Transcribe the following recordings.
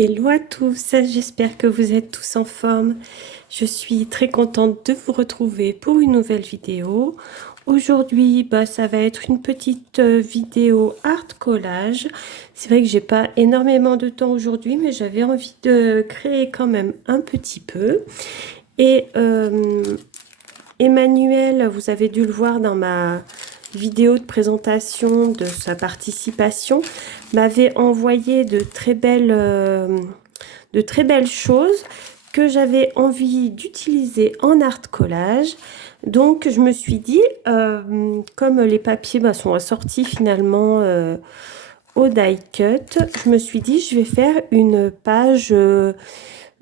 Hello à tous, j'espère que vous êtes tous en forme. Je suis très contente de vous retrouver pour une nouvelle vidéo. Aujourd'hui, ça va être une petite vidéo art collage. C'est vrai que j'ai pas énormément de temps aujourd'hui, mais j'avais envie de créer quand même un petit peu. Et Emmanuel, vous avez dû le voir dans ma vidéo de présentation de sa participation, m'avait envoyé de très belles choses que j'avais envie d'utiliser en art collage. Donc je me suis dit, comme les papiers sont assortis finalement au die cut, je me suis dit je vais faire une page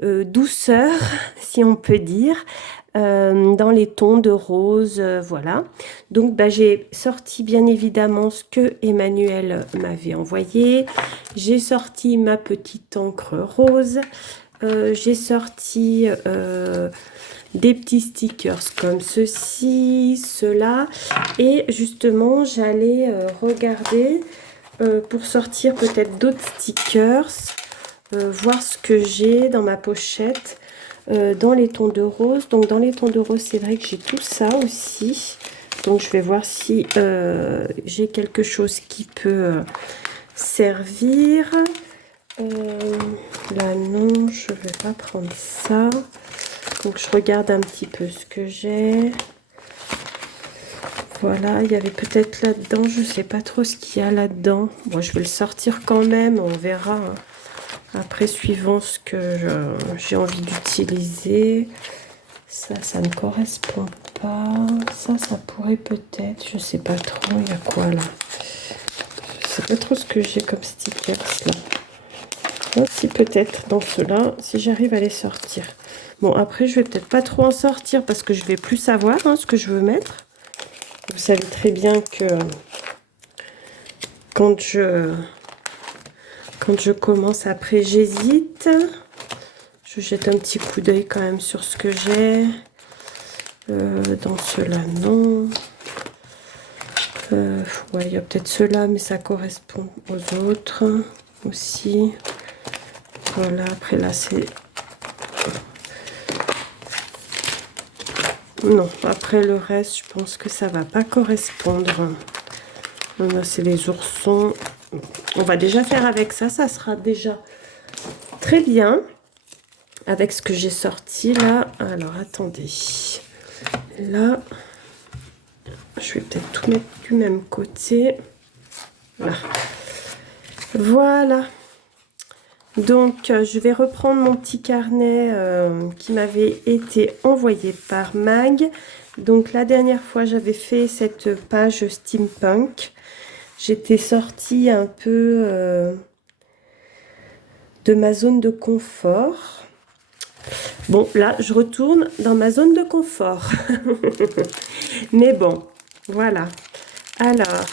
douceur, si on peut dire, dans les tons de rose, voilà. Donc j'ai sorti bien évidemment ce que Emmanuel m'avait envoyé. J'ai sorti ma petite encre rose. J'ai sorti des petits stickers comme ceci, cela. Et justement, j'allais regarder pour sortir peut-être d'autres stickers, voir ce que j'ai dans ma pochette. Dans les tons de rose. Donc dans les tons de rose, c'est vrai que j'ai tout ça aussi. Donc je vais voir si j'ai quelque chose qui peut servir. Là non, je vais pas prendre ça. Donc je regarde un petit peu ce que j'ai. Voilà, il y avait peut-être là-dedans, je sais pas trop ce qu'il y a là-dedans. Bon, je vais le sortir quand même, on verra, hein. Après, suivant ce que j'ai envie d'utiliser. Ça ne correspond pas. Ça pourrait peut-être. Je sais pas trop. Il y a quoi là? Je sais pas trop ce que j'ai comme stickers là. Ah, si peut-être dans ceux-là, si j'arrive à les sortir. Bon, après, je vais peut-être pas trop en sortir parce que je vais plus savoir ce que je veux mettre. Vous savez très bien que quand je commence, après, j'hésite. Je jette un petit coup d'œil quand même sur ce que j'ai. Dans ceux-là, non. Ouais, il y a peut-être ceux-là, mais ça correspond aux autres aussi. Voilà, après là, c'est... Non, après le reste, je pense que ça va pas correspondre. Là, c'est les oursons. On va déjà faire avec ça, ça sera déjà très bien. Avec ce que j'ai sorti là. Alors, attendez. Là, je vais peut-être tout mettre du même côté. Là. Voilà. Donc, je vais reprendre mon petit carnet qui m'avait été envoyé par Mag. Donc, la dernière fois, j'avais fait cette page steampunk. J'étais sortie un peu de ma zone de confort. Bon, là, je retourne dans ma zone de confort. Mais bon, voilà. Alors,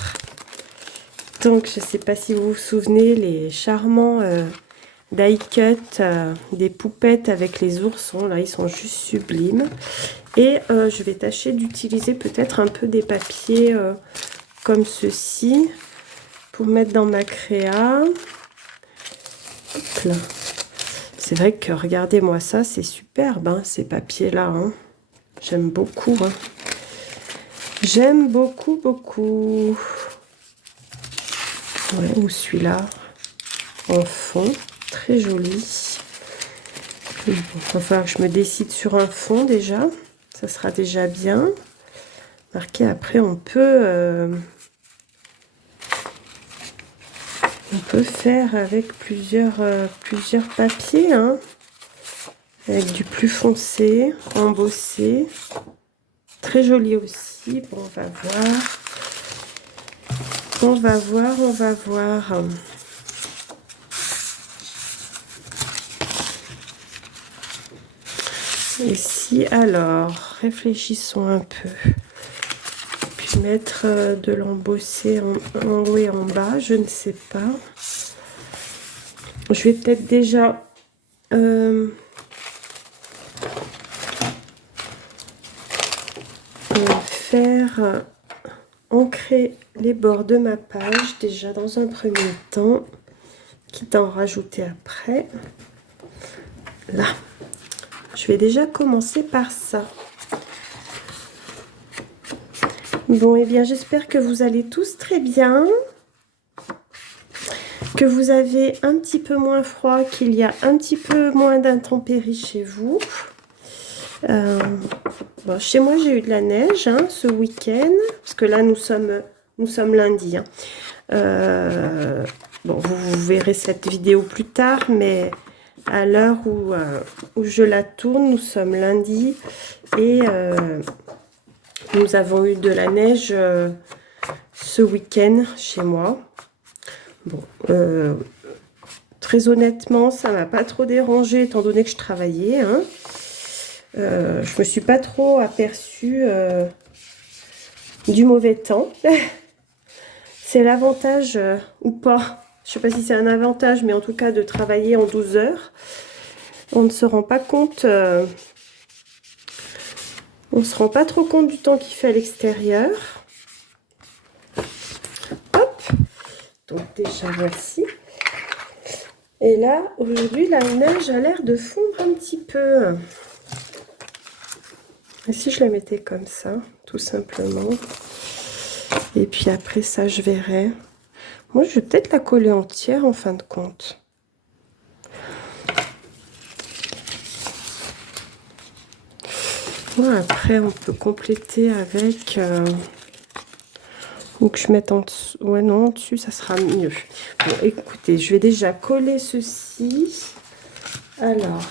donc, je ne sais pas si vous vous souvenez, les charmants die cut des poupettes avec les oursons. Là, ils sont juste sublimes. Et je vais tâcher d'utiliser peut-être un peu des papiers comme ceci pour mettre dans ma créa. Hop là. C'est vrai que regardez-moi ça, c'est superbe, ces papiers-là. J'aime beaucoup. J'aime beaucoup, beaucoup. Ouais, ou celui-là en fond, très joli. Il va falloir que je me décide sur un fond déjà. Ça sera déjà bien. Marqué après, on peut faire avec plusieurs papiers, avec du plus foncé, embossé. Très joli aussi. Bon, on va voir. On va voir, on va voir. Ici, alors, réfléchissons un peu. Puis mettre de l'embossé en haut et en bas, je ne sais pas. Je vais peut-être déjà faire ancrer les bords de ma page déjà dans un premier temps. quitte à en rajouter après. Là, je vais déjà commencer par ça. Bon, et bien j'espère que vous allez tous très bien, que vous avez un petit peu moins froid, qu'il y a un petit peu moins d'intempéries chez vous. Bon, chez moi, j'ai eu de la neige hein, ce week-end, parce que là, nous sommes lundi. Hein. Bon, vous verrez cette vidéo plus tard, mais à l'heure où je la tourne, nous sommes lundi et nous avons eu de la neige ce week-end chez moi. Bon, très honnêtement, ça m'a pas trop dérangé étant donné que je travaillais. Hein. Je me suis pas trop aperçue du mauvais temps. C'est l'avantage ou pas. Je sais pas si c'est un avantage, mais en tout cas de travailler en 12 heures. On ne se rend pas compte. On se rend pas trop compte du temps qu'il fait à l'extérieur. Hop. Donc déjà voici. Et là, aujourd'hui, la neige a l'air de fondre un petit peu. Et si je la mettais comme ça, tout simplement. Et puis après ça, je verrai. Moi, je vais peut-être la coller entière en fin de compte. Bon, après, on peut compléter avec... ou que je mette en dessous. Ouais, non, en dessus, ça sera mieux. Bon, écoutez, je vais déjà coller ceci. Alors,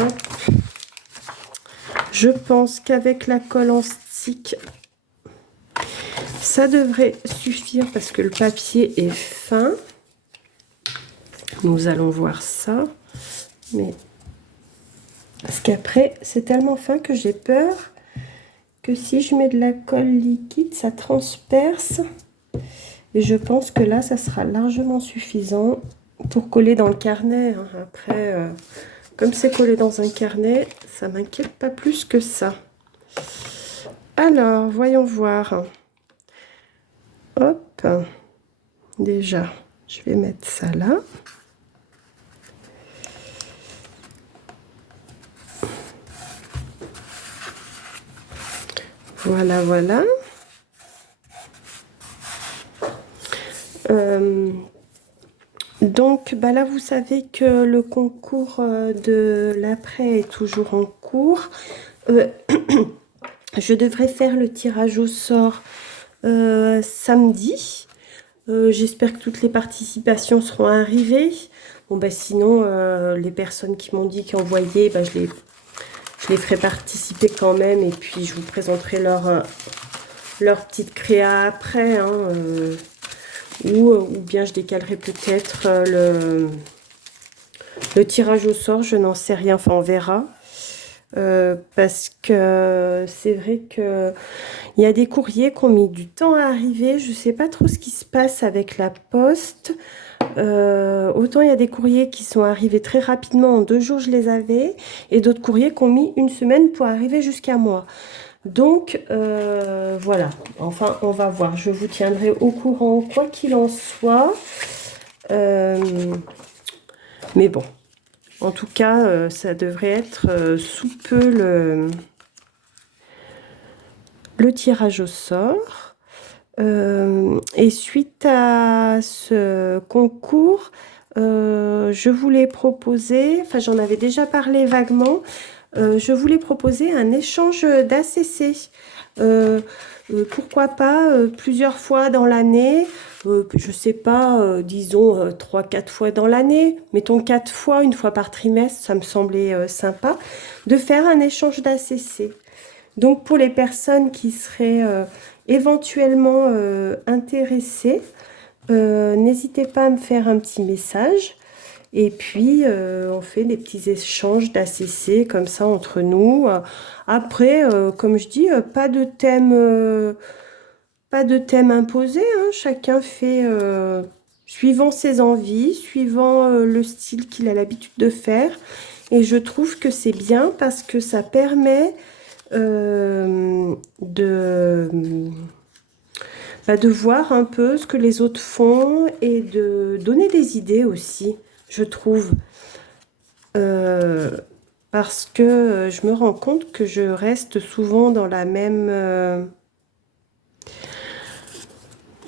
hop. Je pense qu'avec la colle en stick, ça devrait suffire parce que le papier est fin. Nous allons voir ça. Mais parce qu'après, c'est tellement fin que j'ai peur que si je mets de la colle liquide, ça transperce. Et je pense que là, ça sera largement suffisant pour coller dans le carnet. Hein. Après, comme c'est collé dans un carnet, ça m'inquiète pas plus que ça. Alors, voyons voir. Hop. Déjà, je vais mettre ça là. Voilà, voilà. Donc, bah là, vous savez que le concours de l'après est toujours en cours. Je devrais faire le tirage au sort samedi. J'espère que toutes les participations seront arrivées. Bon, bah sinon, les personnes qui m'ont dit qu'ils envoyaient, bah, je les ferai participer quand même. Et puis, je vous présenterai leur petite créa après. Hein, ou bien je décalerai peut-être le tirage au sort. Je n'en sais rien. Enfin, on verra. Parce que c'est vrai que il y a des courriers qui ont mis du temps à arriver. Je ne sais pas trop ce qui se passe avec la poste. Autant il y a des courriers qui sont arrivés très rapidement, en 2 jours je les avais, et d'autres courriers qui ont mis 1 semaine pour arriver jusqu'à moi. Donc voilà, enfin on va voir, je vous tiendrai au courant quoi qu'il en soit. Mais bon, en tout cas ça devrait être sous peu le tirage au sort. Et suite à ce concours, je voulais proposer, enfin j'en avais déjà parlé vaguement, je voulais proposer un échange d'ACC. Pourquoi pas plusieurs fois dans l'année, je sais pas, disons 3-4 fois dans l'année, mettons 4 fois, 1 fois par trimestre, ça me semblait sympa, de faire un échange d'ACC. Donc pour les personnes qui seraient éventuellement intéressées, n'hésitez pas à me faire un petit message. Et puis on fait des petits échanges d'ACC comme ça entre nous. Après, comme je dis, pas de thème imposé. Hein. Chacun fait suivant ses envies, suivant le style qu'il a l'habitude de faire. Et je trouve que c'est bien parce que ça permet de voir un peu ce que les autres font et de donner des idées aussi, je trouve. Parce que je me rends compte que je reste souvent dans la même...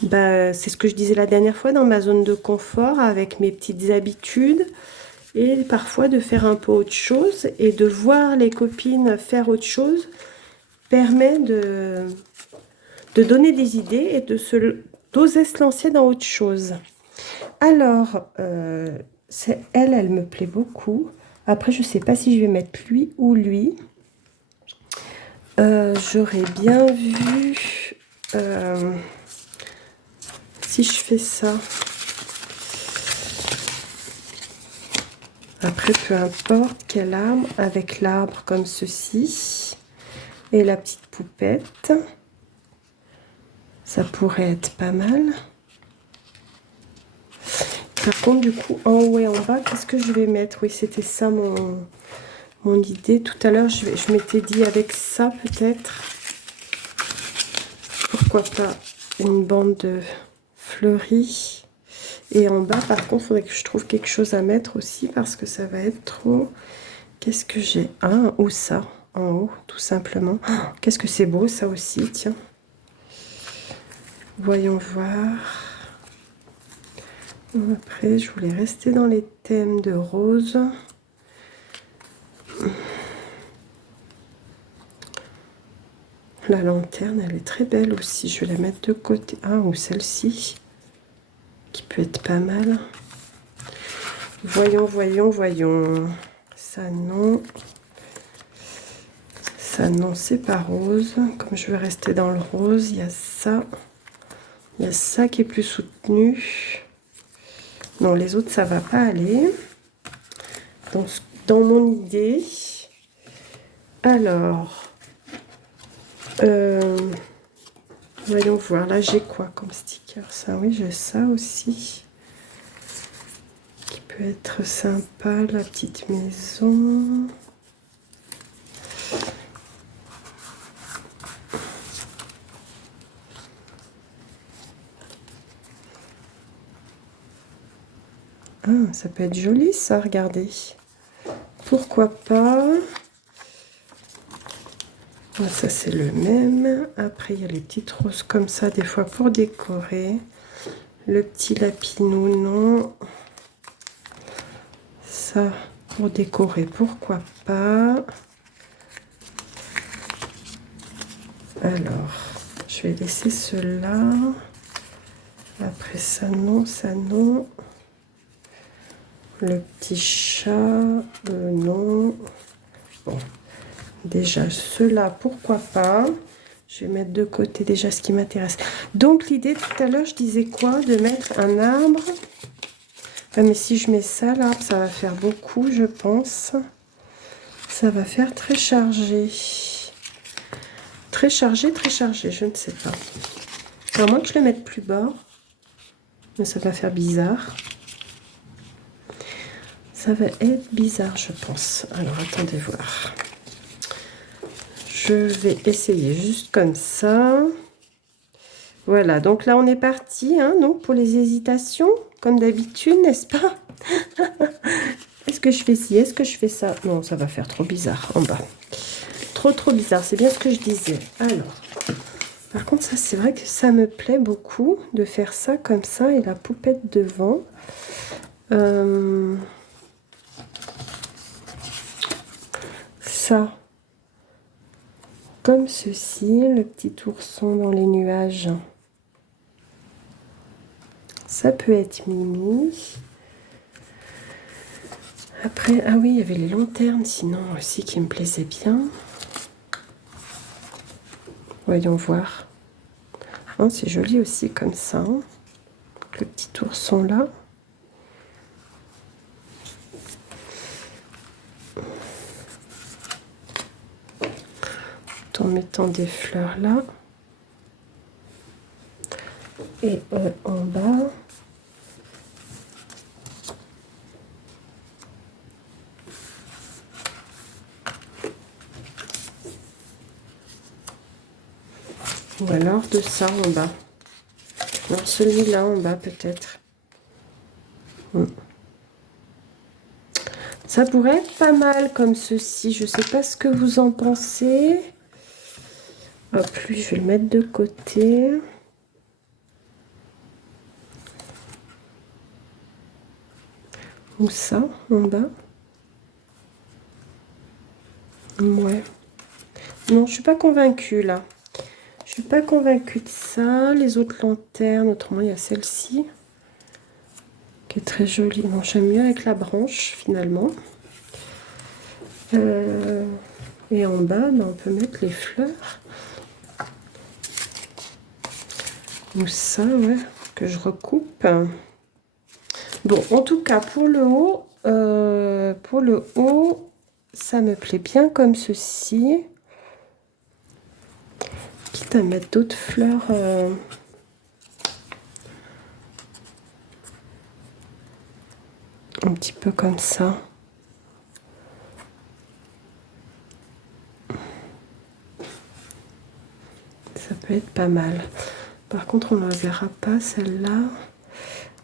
c'est ce que je disais la dernière fois, dans ma zone de confort, avec mes petites habitudes. Et parfois de faire un peu autre chose et de voir les copines faire autre chose permet de donner des idées et d'oser se lancer dans autre chose. Alors, elle me plaît beaucoup. Après, je ne sais pas si je vais mettre lui ou lui. J'aurais bien vu si je fais ça. Après, peu importe quel arbre, avec l'arbre comme ceci et la petite poupette, ça pourrait être pas mal. Par contre, du coup, en haut et en bas, qu'est-ce que je vais mettre? Oui, c'était ça mon idée. Tout à l'heure, je m'étais dit avec ça, peut-être. Pourquoi pas une bande fleurie. Et en bas, par contre, il faudrait que je trouve quelque chose à mettre aussi parce que ça va être trop... Qu'est-ce que j'ai? Ah, ou ça, en haut, tout simplement. Oh, qu'est-ce que c'est beau, ça aussi, tiens. Voyons voir. Après, je voulais rester dans les thèmes de rose. La lanterne, elle est très belle aussi. Je vais la mettre de côté. Ah, ou celle-ci, qui peut être pas mal. Voyons, voyons, voyons. Ça, non. Ça, non, c'est pas rose. Comme je veux rester dans le rose, il y a ça. Il y a ça qui est plus soutenu. Non, les autres, ça va pas aller. Dans mon idée. Alors, voyons voir. Là, j'ai quoi comme sticker? Ça, oui, j'ai ça aussi. Qui peut être sympa, la petite maison. Ah, ça peut être joli, ça, regardez. Pourquoi pas? Ah, ça, c'est le même. Après, il y a les petites roses comme ça, des fois, pour décorer. Le petit lapinou, non. Ça, pour décorer, pourquoi pas? Alors, je vais laisser ceux-là. Après, ça, non, ça, non. Le petit chat, non. Bon, déjà, ceux-là, pourquoi pas? Je vais mettre de côté déjà ce qui m'intéresse. Donc, l'idée, tout à l'heure, je disais quoi? De mettre un arbre. Ah, mais si je mets ça, l'arbre, ça va faire beaucoup, je pense. Ça va faire très chargé. Très chargé, je ne sais pas. À moins que je le mette plus bas. Mais ça va faire bizarre. Ça va être bizarre, je pense. Alors, attendez voir. Je vais essayer juste comme ça. Voilà, donc là, on est parti, hein, donc pour les hésitations, comme d'habitude, n'est-ce pas? Est-ce que je fais ci? Est-ce que je fais ça? Non, ça va faire trop bizarre en bas. Trop bizarre, c'est bien ce que je disais. Alors, par contre, ça, c'est vrai que ça me plaît beaucoup de faire ça comme ça et la poupette devant. Ça, comme ceci, le petit ourson dans les nuages. Ça peut être Mimi. Après, ah oui, il y avait les lanternes, sinon aussi qui me plaisaient bien. Voyons voir. Oh, c'est joli aussi comme ça. Hein. Le petit ourson là. En mettant des fleurs là. Et en bas. Ou alors de ça en bas. Non, celui-là en bas peut-être. Ça pourrait être pas mal comme ceci. Je sais pas ce que vous en pensez. Hop, lui, je vais le mettre de côté. Ou ça, en bas. Ouais. Non, je suis pas convaincue là. Je suis pas convaincue de ça. Les autres lanternes, autrement, il y a celle-ci qui est très jolie. Non, j'aime mieux avec la branche finalement. Et en bas, ben, on peut mettre les fleurs. Ou ça, ouais, que je recoupe. Bon, en tout cas, pour le haut, ça me plaît bien comme ceci. Quitte à mettre d'autres fleurs. Un petit peu comme ça. Ça peut être pas mal. Par contre, on ne la verra pas, celle-là.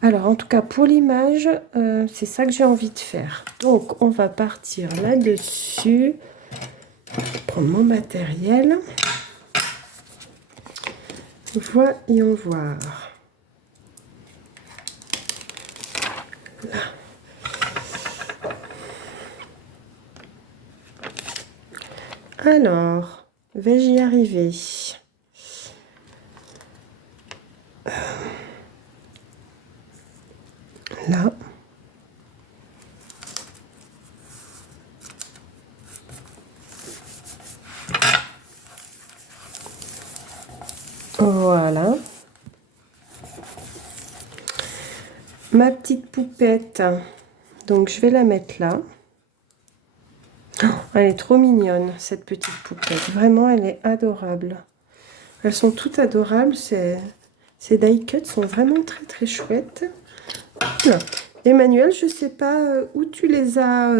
Alors, en tout cas, pour l'image, c'est ça que j'ai envie de faire. Donc, on va partir là-dessus. Prendre mon matériel. Voyons voir. Là. Alors, vais-je y arriver? Là. Voilà. Ma petite poupette, donc je vais la mettre là. Oh, elle est trop mignonne, cette petite poupette. Vraiment, elle est adorable. Elles sont toutes adorables. Ces die cuts sont vraiment très très chouettes. Emmanuel, je ne sais pas où tu les as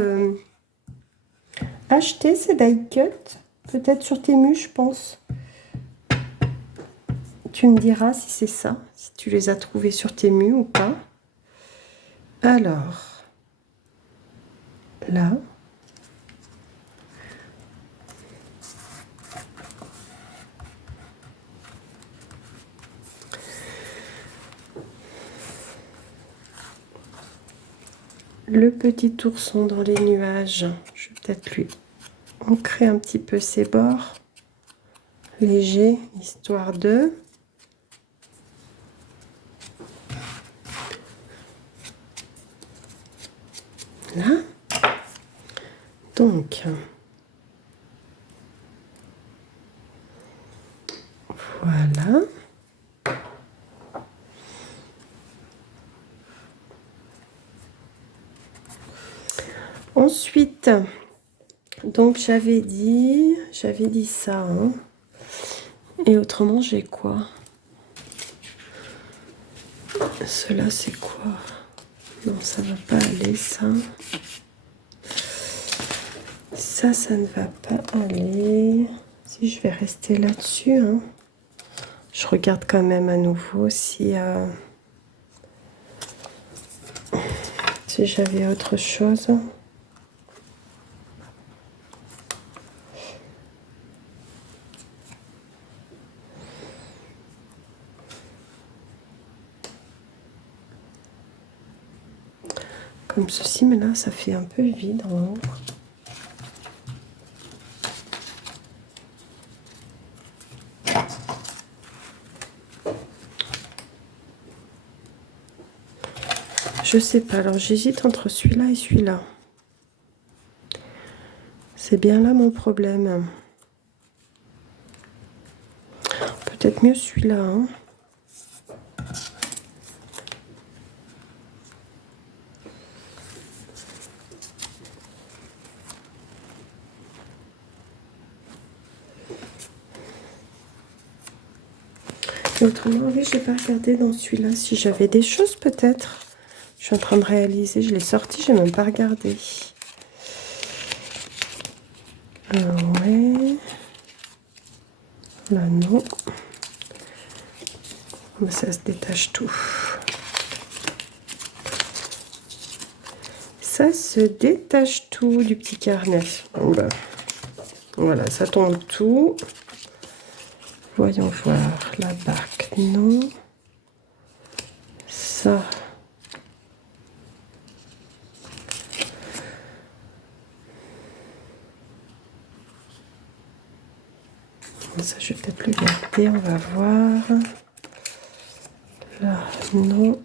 achetés, ces die cuts. Peut-être sur Temu, je pense. Tu me diras si c'est ça, si tu les as trouvés sur Temu ou pas. Alors, là. Le petit ourson dans les nuages. Je vais peut-être lui ancrer un petit peu ses bords. Léger, histoire de... Là. Donc, voilà. Ensuite, donc j'avais dit ça. Hein. Et autrement, j'ai quoi? Cela, c'est quoi? Non, ça va pas aller, ça. Ça ne va pas aller. Si je vais rester là-dessus, hein. Je regarde quand même à nouveau si j'avais autre chose. Comme ceci, mais là, ça fait un peu vide en haut. Je sais pas, alors j'hésite entre celui-là et celui-là. C'est bien là mon problème. Peut-être mieux celui-là. Hein. Et autrement, oui, j'ai pas regardé dans celui-là si j'avais des choses peut-être. Je suis en train de réaliser, je l'ai sorti, j'ai même pas regardé. Ouais. Là, non. Ça se détache tout. Ça se détache tout du petit carnet. Oula. Voilà, ça tombe tout. Voyons voir la barque. Non. Ça. Ça, je vais peut-être le garder. On va voir. Là, non.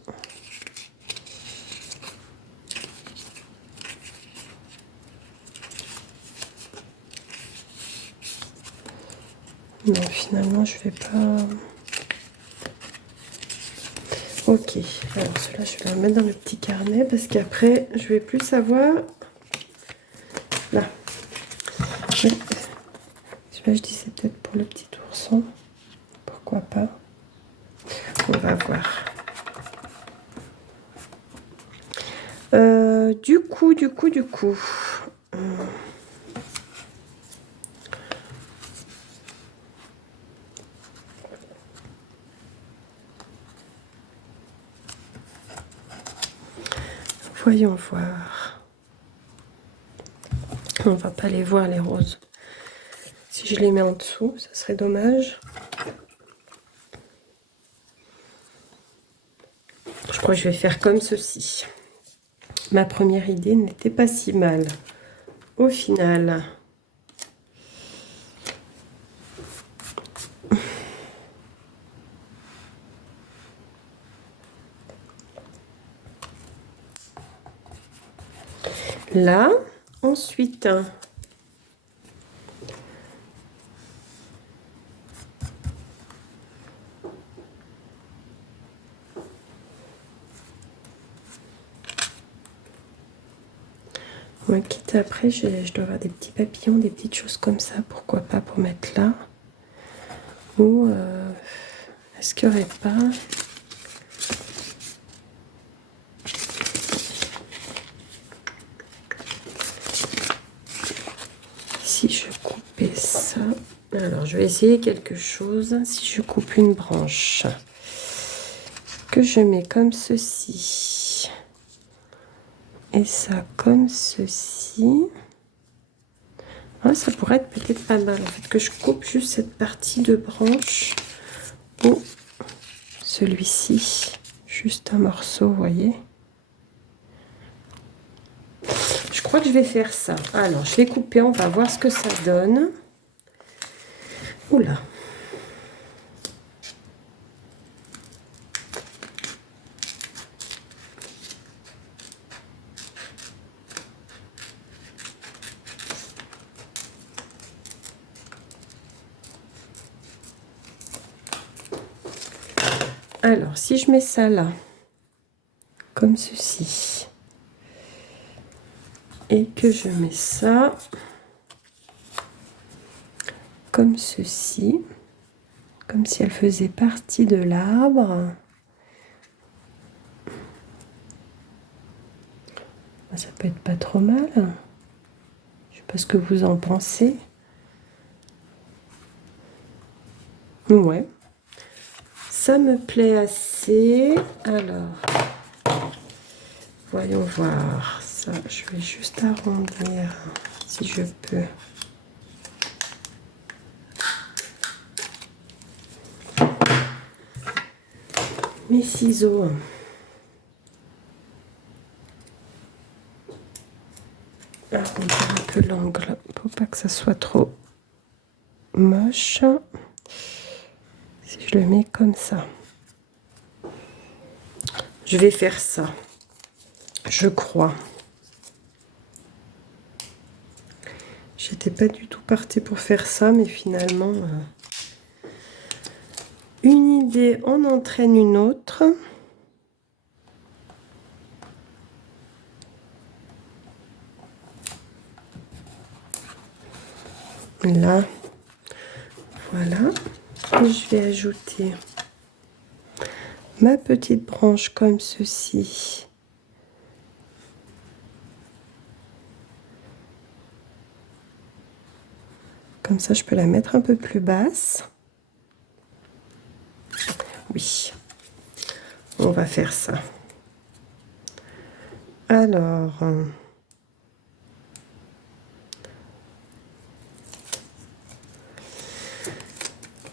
Non, finalement, je vais pas... Ok, alors cela je vais la mettre dans le petit carnet parce qu'après, je vais plus savoir... Là. Celui-là, je dis c'est peut-être pour le petit ourson. Pourquoi pas? On va voir. Du coup... Voyons voir. On va pas les voir, les roses. Si je les mets en dessous, ça serait dommage. Je crois que je vais faire comme ceci. Ma première idée n'était pas si mal. Au final... Là, ensuite... Ouais, quitte après, je dois avoir des petits papillons, des petites choses comme ça. Pourquoi pas pour mettre là. Ou est-ce qu'il n'y aurait pas... Si je coupais ça... Alors, je vais essayer quelque chose. Si je coupe une branche que je mets comme ceci et ça comme ceci... Ah, ça pourrait être peut-être pas mal en fait que je coupe juste cette partie de branche ou celui-ci, juste un morceau, vous voyez. Je crois que je vais faire ça. Alors, je vais couper, on va voir ce que ça donne. Oula. Alors, si je mets ça là, comme ceci, et que je mets ça comme ceci, comme si elle faisait partie de l'arbre, ça peut être pas trop mal. Je sais pas ce que vous en pensez. Ouais. Ça me plaît assez. Alors, voyons voir. Ça, je vais juste arrondir si je peux. Mes ciseaux. Arrondir un peu l'angle pour pas que ça soit trop moche. Si je le mets comme ça. Je vais faire ça. Je crois. J'étais pas du tout partie pour faire ça, mais finalement, une idée en entraîne une autre. Là, voilà. Et je vais ajouter ma petite branche comme ceci. Comme ça, je peux la mettre un peu plus basse. Oui, On va faire ça. Alors,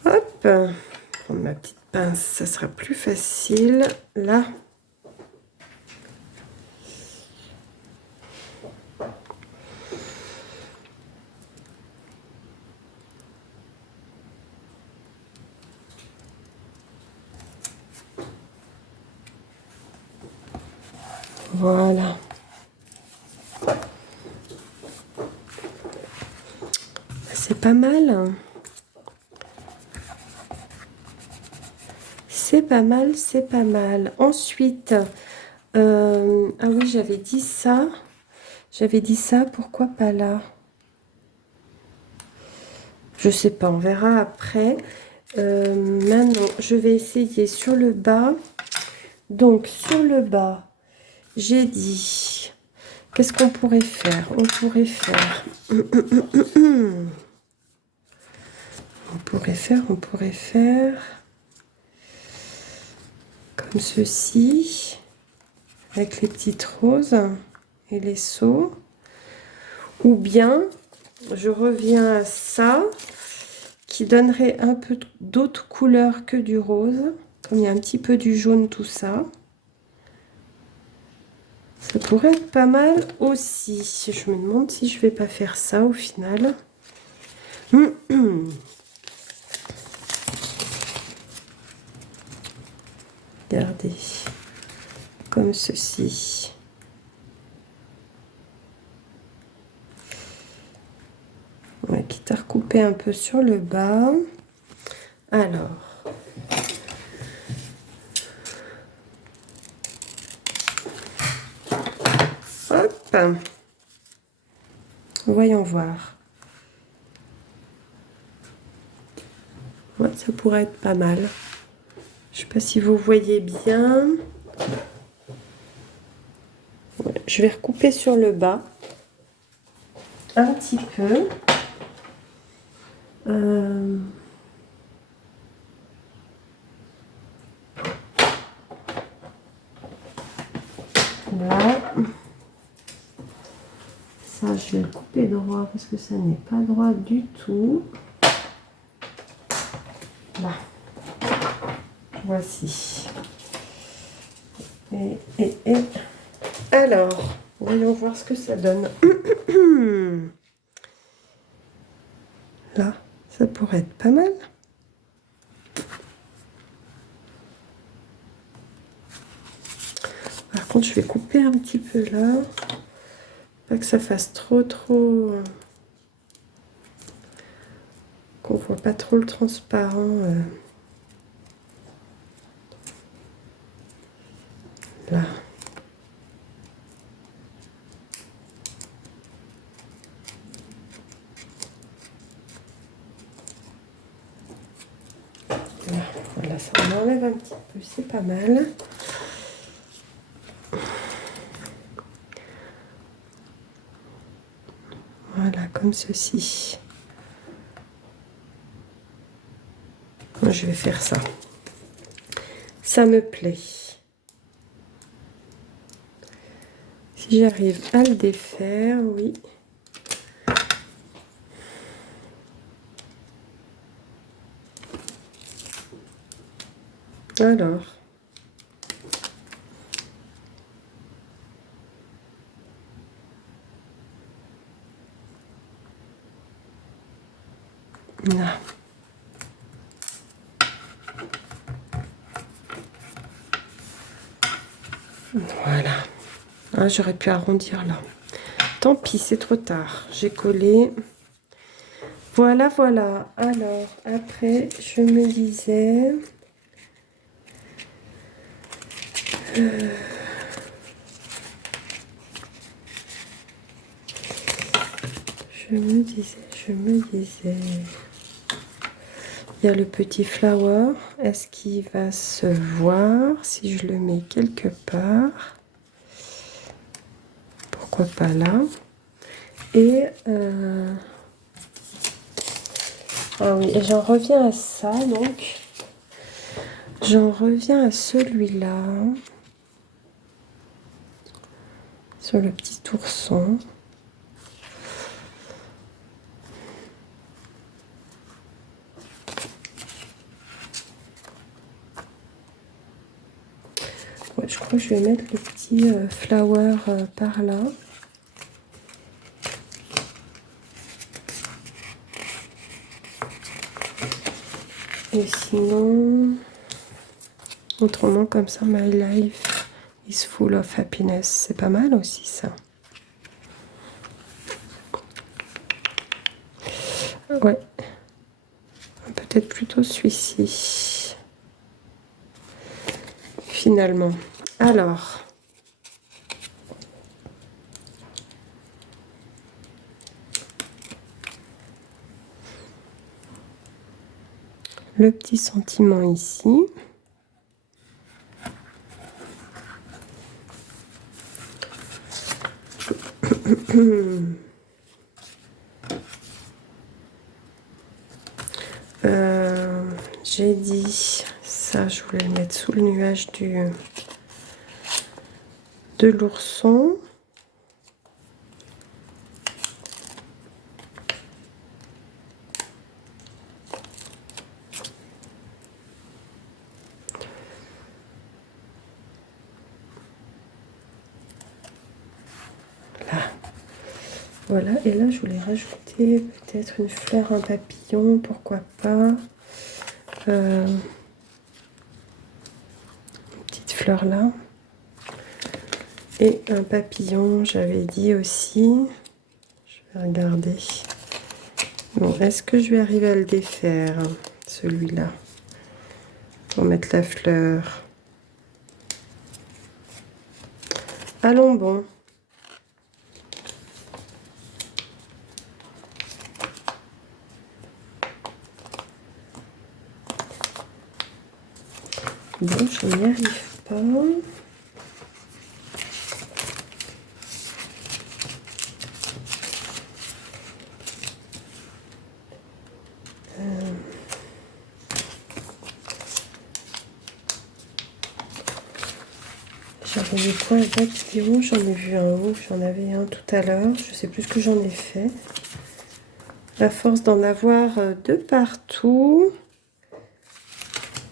hop, prendre ma petite pince, ça sera plus facile. Là. Voilà. C'est pas mal. C'est pas mal, c'est pas mal. Ensuite, ah oui, j'avais dit ça. J'avais dit ça, pourquoi pas là? Je sais pas, on verra après. Maintenant, je vais essayer sur le bas. Donc, sur le bas, j'ai dit... Qu'est-ce qu'on pourrait faire? On pourrait faire... on pourrait faire... Comme ceci. Avec les petites roses et les seaux. Ou bien, je reviens à ça, qui donnerait un peu d'autres couleurs que du rose. Comme il y a un petit peu du jaune, tout ça. Ça pourrait être pas mal aussi. Je me demande si je vais pas faire ça au final. Regardez. Comme ceci. Ouais, quitte à recouper un peu sur le bas. Alors. Hop. Voyons voir. Ouais, ça pourrait être pas mal. Je sais pas si vous voyez bien. Ouais, je vais recouper sur le bas. Un petit peu. Là. Ça, je vais le couper droit parce que ça n'est pas droit du tout. Là. Voici. Et. Alors, voyons voir ce que ça donne. Là, ça pourrait être pas mal. Par contre, je vais couper un petit peu là. Pas que ça fasse trop... qu'on voit pas trop le transparent. Là. Voilà, ça m'enlève un petit peu, c'est pas mal. Voilà, comme ceci. Moi, je vais faire ça. Ça me plaît. Si j'arrive à le défaire, oui. Alors. Là. Voilà. Ah, j'aurais pu arrondir là. Tant pis, c'est trop tard. J'ai collé. Voilà, voilà. Alors, après, je me disais... Je me disais... Il y a le petit flower. Est-ce qu'il va se voir si je le mets quelque part? Pourquoi pas là? Et ah oui, et j'en reviens à ça, donc J'en reviens à celui-là. Sur le petit ourson. Ouais, je crois que je vais mettre le petit flower par là. Et sinon, autrement comme ça, my life is full of happiness. C'est pas mal aussi ça. Ouais. Peut-être plutôt celui-ci. Finalement. Alors. Le petit sentiment ici. J'ai dit ça, je voulais le mettre sous le nuage de l'ourson. Là. Voilà, et là je voulais rajouter peut-être une fleur, un papillon, pourquoi pas. Une petite fleur là. Et un papillon, j'avais dit aussi. Je vais regarder. Bon, est-ce que je vais arriver à le défaire, celui-là, pour mettre la fleur? Allons bon. Bon, je n'y arrive pas. J'avais des points papillons, j'en ai vu un haut, j'en avais un tout à l'heure, je sais plus ce que j'en ai fait. À force d'en avoir de partout,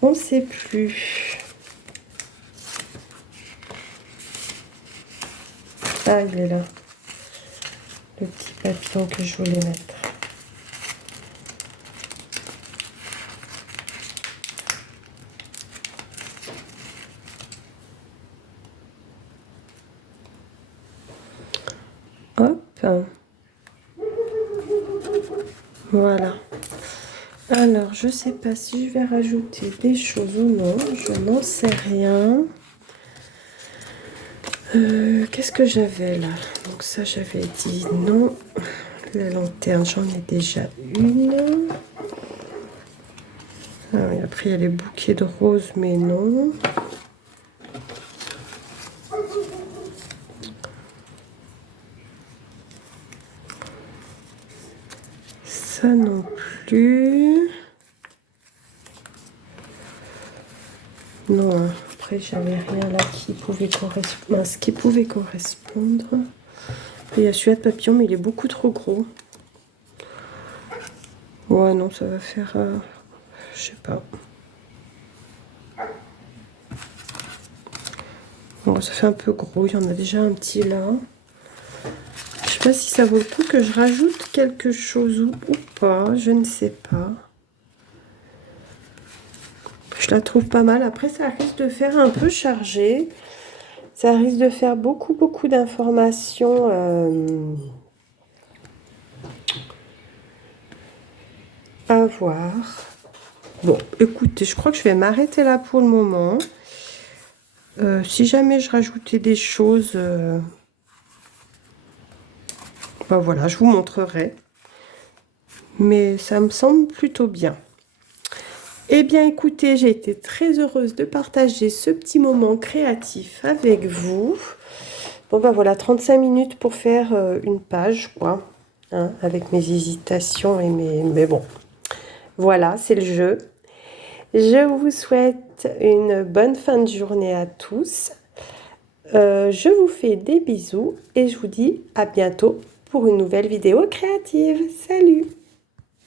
on ne sait plus. Ah, il est là. Le petit papillon que je voulais mettre. Hop. Voilà. Alors, je sais pas si je vais rajouter des choses ou non. Je n'en sais rien. Qu'est-ce que j'avais là? Donc ça, j'avais dit non. La lanterne, j'en ai déjà une. Ah oui, après, il y a les bouquets de roses, mais non. Ça non plus. Non, hein. Après, j'avais rien là qui pouvait correspondre. Ce qui pouvait correspondre. Il y a celui-là de papillon, mais il est beaucoup trop gros. Ouais, non, ça va faire... je sais pas. Bon, ça fait un peu gros. Il y en a déjà un petit là. Je sais pas si ça vaut le coup que je rajoute quelque chose ou pas. Je ne sais pas. Je la trouve pas mal. Après, ça risque de faire un peu chargé. Ça risque de faire beaucoup d'informations. À voir. Bon, écoutez, je crois que je vais m'arrêter là pour le moment. Si jamais je rajoutais des choses, ben voilà, je vous montrerai. Mais ça me semble plutôt bien. Eh bien, écoutez, j'ai été très heureuse de partager ce petit moment créatif avec vous. Bon, ben voilà, 35 minutes pour faire une page, quoi. Hein, avec mes hésitations et mes... Mais bon, voilà, c'est le jeu. Je vous souhaite une bonne fin de journée à tous. Je vous fais des bisous et je vous dis à bientôt pour une nouvelle vidéo créative. Salut!